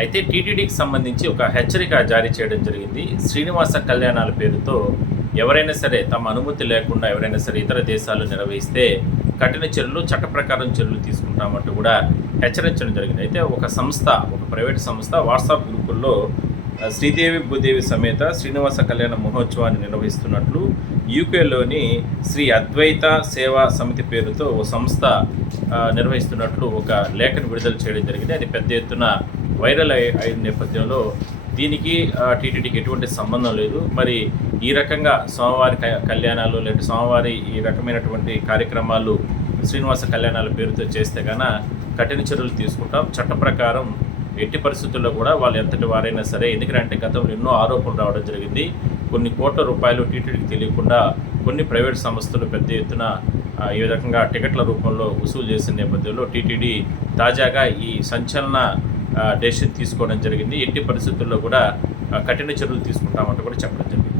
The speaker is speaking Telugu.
అయితే టీటీడీకి సంబంధించి ఒక హెచ్చరిక జారీ చేయడం జరిగింది. శ్రీనివాస కళ్యాణాల పేరుతో ఎవరైనా సరే తమ అనుమతి లేకుండా ఎవరైనా సరే ఇతర దేశాలు నిర్వహిస్తే కఠిన చర్యలు చట్ట ప్రకారం చర్యలు తీసుకుంటామంటూ కూడా హెచ్చరించడం జరిగింది. అయితే ఒక సంస్థ ఒక ప్రైవేట్ సంస్థ వాట్సాప్ గ్రూపుల్లో శ్రీదేవి భూదేవి సమేత శ్రీనివాస కళ్యాణ మహోత్సవాన్ని నిర్వహిస్తున్నట్లు యూకేలోని శ్రీ అద్వైత సేవా సమితి పేరుతో ఓ సంస్థ నిర్వహిస్తున్నట్లు ఒక లేఖను విడుదల చేయడం జరిగింది. అది పెద్ద ఎత్తున వైరల్ అయి అయిన నేపథ్యంలో దీనికి టీటీడీకి ఎటువంటి సంబంధం లేదు. మరి ఈ రకంగా సోమవారి క- కళ్యాణాలు లేదంటే సోమవారి ఈ రకమైనటువంటి కార్యక్రమాలు శ్రీనివాస కళ్యాణాల పేరుతో చేస్తే గాన కఠిన చర్యలు తీసుకుంటాం. చట్ట ప్రకారం ఎట్టి పరిస్థితుల్లో కూడా వాళ్ళు ఎంతటి వారైనా సరే ఎందుకంటే గతంలో ఎన్నో ఆరోపణలు రావడం జరిగింది. కొన్ని కోట్ల రూపాయలు టీటీడీకి తెలియకుండా కొన్ని ప్రైవేట్ సంస్థలు పెద్ద ఎత్తున ఈ రకంగా టికెట్ల రూపంలో వసూలు చేసిన నేపథ్యంలో టీటీడీ తాజాగా ఈ సంచలన డెసిషన్ తీసుకోవడం జరిగింది. ఎట్టి పరిస్థితుల్లో కూడా కఠిన చర్యలు తీసుకుంటామంటూ కూడా చెప్పడం జరిగింది.